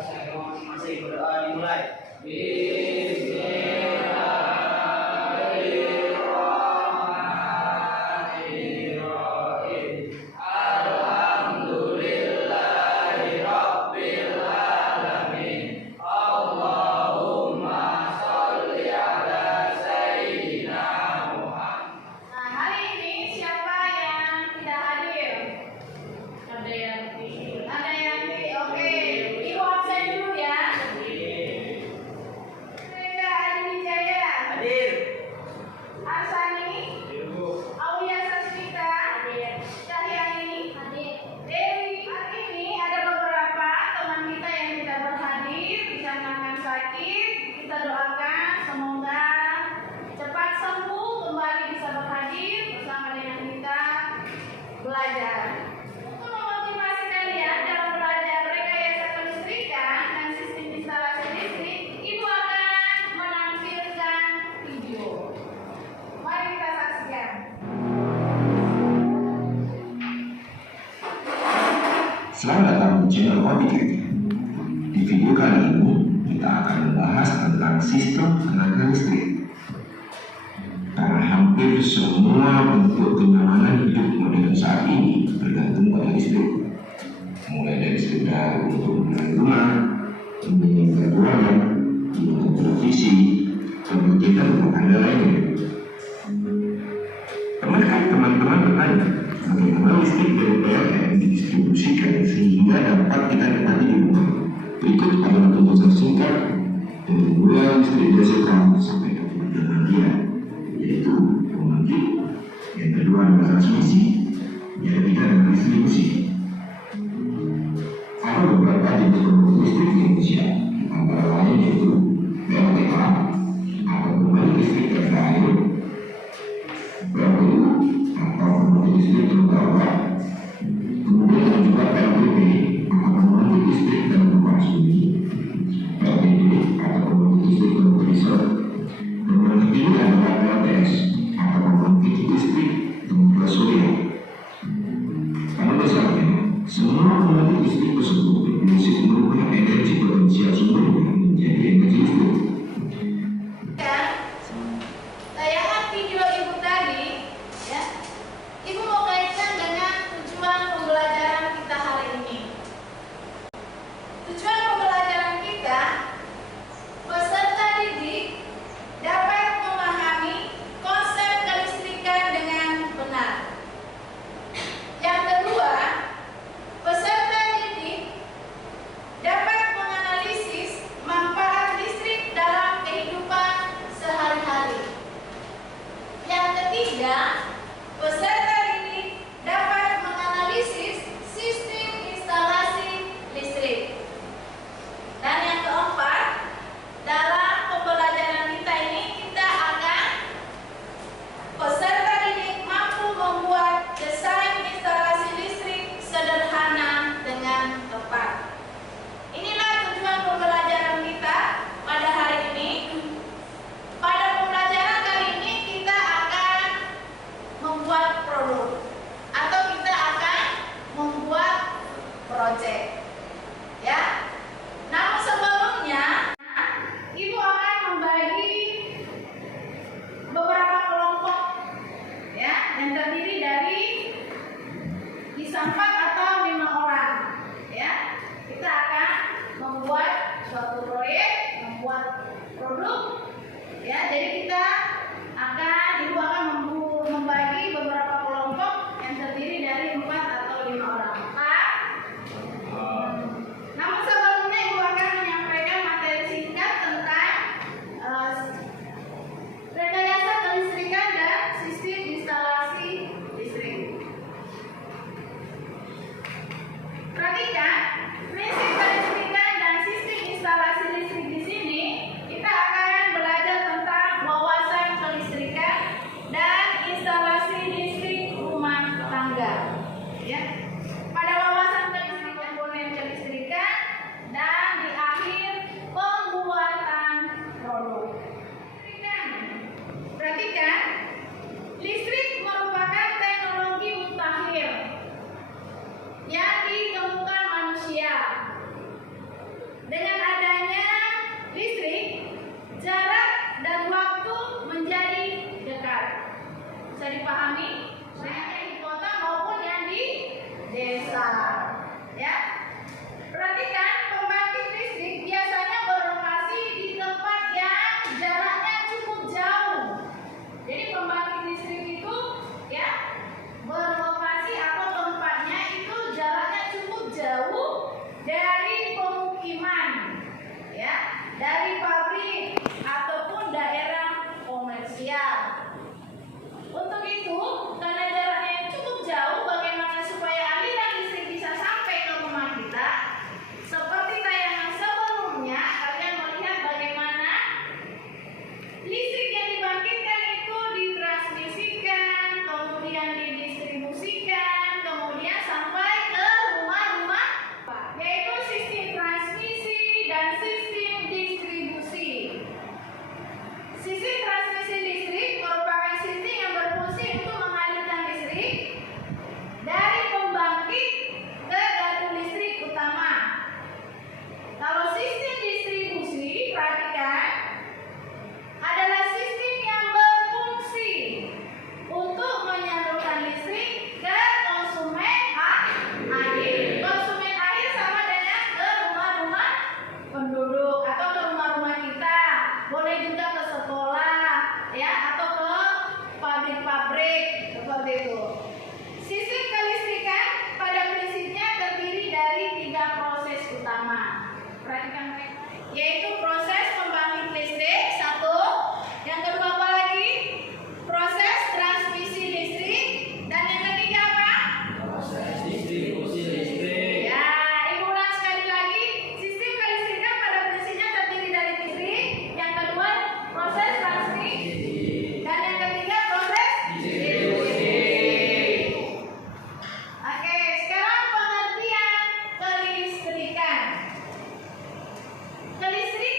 masing-masing berdoa dimulai. Selamat datang di channel Kopi. Di video kali ini kita akan membahas tentang sistem tenaga listrik. Karena hampir semua bentuk kenyamanan hidup modern saat ini bergantung pada listrik. Mulai dari sekedar untuk menerangi rumah, menginginkan ruangan, menonton televisi, kemudian beranda lainnya. Pernahkah teman-teman bertanya bagaimana listrik dari PLN didistribusikan sehingga dapat kita nikmati di rumah? Berikut adalah penjelasan singkat dari mulai listrik dihasilkan sampai ke pemakaian, yaitu pembangkit, yang kedua adalah transmisi, yang ketiga adalah distribusi. Ada beberapa jenis pembangkit listrik di Indonesia, antara lain yaitu PLTA atau pembangkit listrik tenaga air, PLTU atau pembangkit listrik tenaga uap, kemudian ada juga PLTP atau pembangkit listrik dalam ruang sunyi, PLTD atau pembangkit listrik dalam riset, dan yang ketiga adalah PLTS atau pembangkit listrik tenaga surya. Pada dasarnya, semua pembangkit listrik tersebut berfungsi mengubah energi potensial dipahami? Baik yang di kota maupun yang di desa. Ya. Perhatikan, pembangkit listrik biasanya berlokasi di tempat yang jaraknya cukup jauh. Jadi pembangkit listrik itu ya berlokasi atau tempatnya itu jaraknya cukup jauh dari pemukiman, ya, dari pabrik ataupun daerah komersial. Untuk itu, karena jaraknya yang cukup jauh, bagaimana supaya aliran listrik bisa sampai ke rumah kita? Seperti tayangan sebelumnya, kalian melihat bagaimana listrik yang dibangkitkan itu ditransmisikan, kemudian didistribusikan, kemudian sampai ke rumah-rumah, yaitu sistem transmisi dan sistem distribusi. Sistem transmisi listrik merupakan sistem yang berfungsi untuk mengalirkan listrik dari pembangkit ke gardu listrik utama. Kalau sistem distribusi, perhatikan, adalah sistem yang berfungsi untuk menyalurkan listrik ke konsumen akhir. Konsumen akhir sama dengan ke rumah-rumah penduduk atau ke rumah-rumah kita. Boleh juga ke sekolah, ya, atau ke pabrik-pabrik seperti itu. Sistem kelistrikan pada prinsipnya terdiri dari 3 proses utama. Perhatikan mereka, yaitu proses pembangkit listrik, 1. Yang kedua apa lagi? Proses transmisi listrik. Dan yang ketiga apa? Proses distribusi listrik. Ya, ibu ulang sekali lagi. Sistem kelistrikan pada prinsipnya terdiri dari listrik. Yang kedua proses transmisi. Dan yang ketiga proses distribusi. Oke, sekarang pengertian kelistrikan. Kelistrikan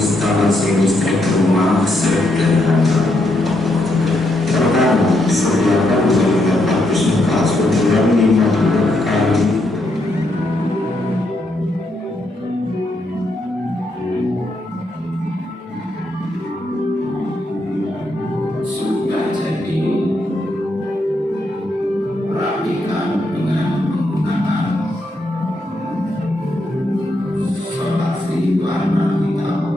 instalasi listrik rumah sederhana. Pertama, disediakan jaringan arus muka sebulan 50 kali. Sudah jadi, rapikan dengan menggunakan solasi warna hitam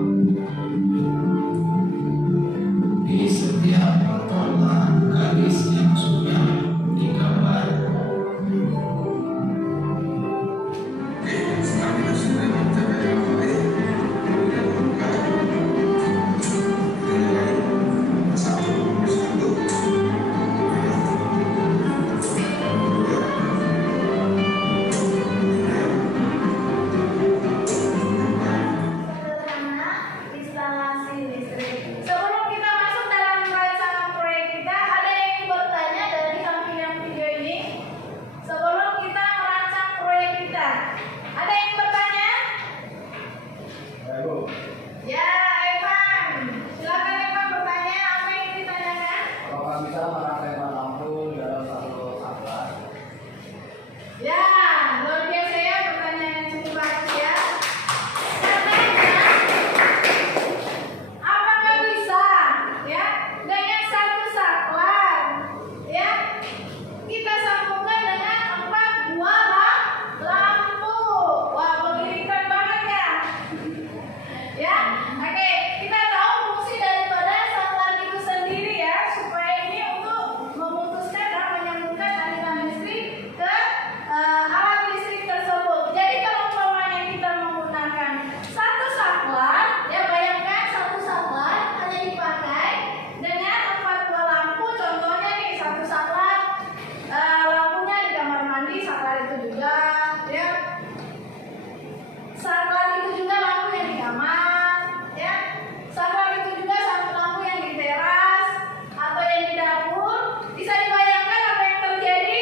di setiap pola garis yang sudah digambar. Sekarang kita sudah mencapai Sederhana instalasi listrik. Sebelum kita masuk dalam rancangan proyek kita, ada yang ingin bertanya dari tampilan video ini? Sebelum kita merancang proyek kita, ada yang ingin bertanya? Ya, Evan. Silakan Evan bertanya. Apa yang ingin ditanyakan? Apakah bisa merangkaikan lampu dalam satu saklar? Ya, luar biasa ya, pertanyaan yang cukup bagus ya. Katanya, apakah bisa ya dengan satu saklar ya kita sambungkan dengan 4 buah lampu? Wah, mengerikan banget ya. Ya, oke, kita tahu fungsi daripada saklar itu sendiri ya, supaya ini untuk memutuskan dan menyambungkan aliran listrik ke alat listrik tersebut. Jadi kalau umpamanya kita menggunakan satu saklar, ya bayangkan satu saklar hanya dipakai dengan 4 buah lampu. Contohnya nih, satu saklar lampunya di kamar mandi, saklar itu juga ya. Saklar itu juga lampu yang di kamar, ya. Saklar itu juga satu lampu yang di teras atau yang di dapur. Bisa dibayangkan apa yang terjadi?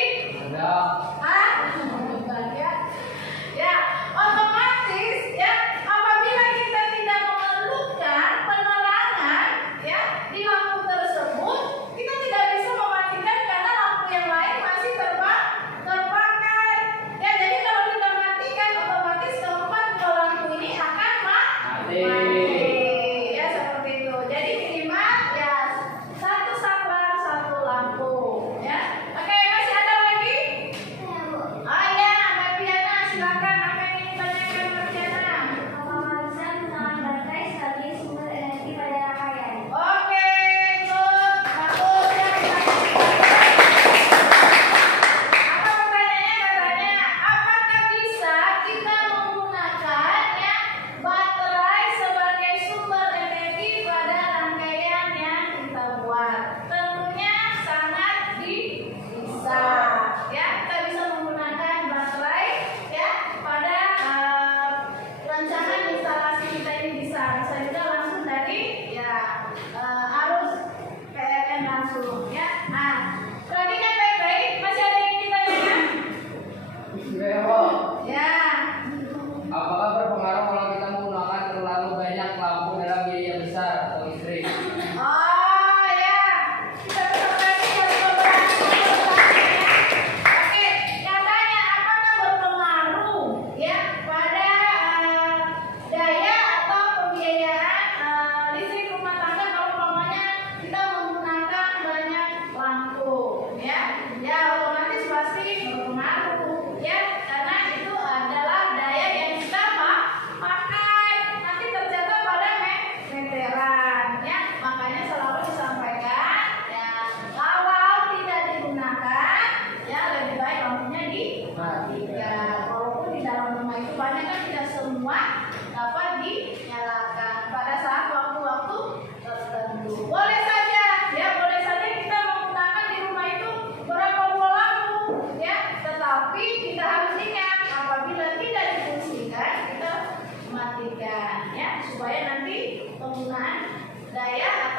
Ada. Hah? Ya. Ya, otomatis ya apabila kita tidak memerlukan penerangan ya di lampu tersebut, kita tidak bisa mematikan karena lampu yang lain masih terpakai. Ya, jadi kalau kita matikan, otomatis keempat buah lampu ini akan mati. Ya, seperti itu. Jadi minimal ya satu saklar, satu lampu. Ya. Oke, masih ada lagi? Oh ya, Mbak Piana, silakan. Apa yang ingin ditanyakan Mbak Piana? Apakah bisa menggunakan baterai sebagai sumber energi pada rangkaian? Oke, good. Bagus ya. Apa pertanyaannya katanya? Apakah bisa kita menggunakan ya baterai sebagai sumber energi pada rangkaian yang kita buat? Tentunya sangat bisa. Ya, kita bisa menggunakan baterai ya pada rancangan instalasi kita ini bisa juga langsung dari ya arus PLN langsung ya. Nah, perhatikan baik-baik, masih ada yang ingin ditanyakan? Ya. Apakah berpengaruh kalau kita menggunakan terlalu banyak lampu dalam biaya besar atau listrik? Oh ya, kita berkoordinasi dari beberapa sumber ya. Oke, katanya apakah berpengaruh ya pada daya atau pembiayaan listrik rumah tangga kalau umpamanya kita menggunakan banyak lampu ya? Ya, otomatis pasti berpengaruh ya, karena itu adalah daya yang kita pakai. Nanti tercatat pada meteran ya. Makanya selalu disampaikan ya, kalau tidak digunakan ya lebih baik lampunya dimatikan. Walaupun di dalam rumah itu banyak kan tidak semua dapat dinyalakan pada saat waktu-waktu tertentu. Boleh saja ya, boleh saja kita menggunakan di rumah itu berapa buah lampu ya, tetapi kita harus ingat apabila tidak difungsikan kita matikan ya, supaya nanti penggunaan daya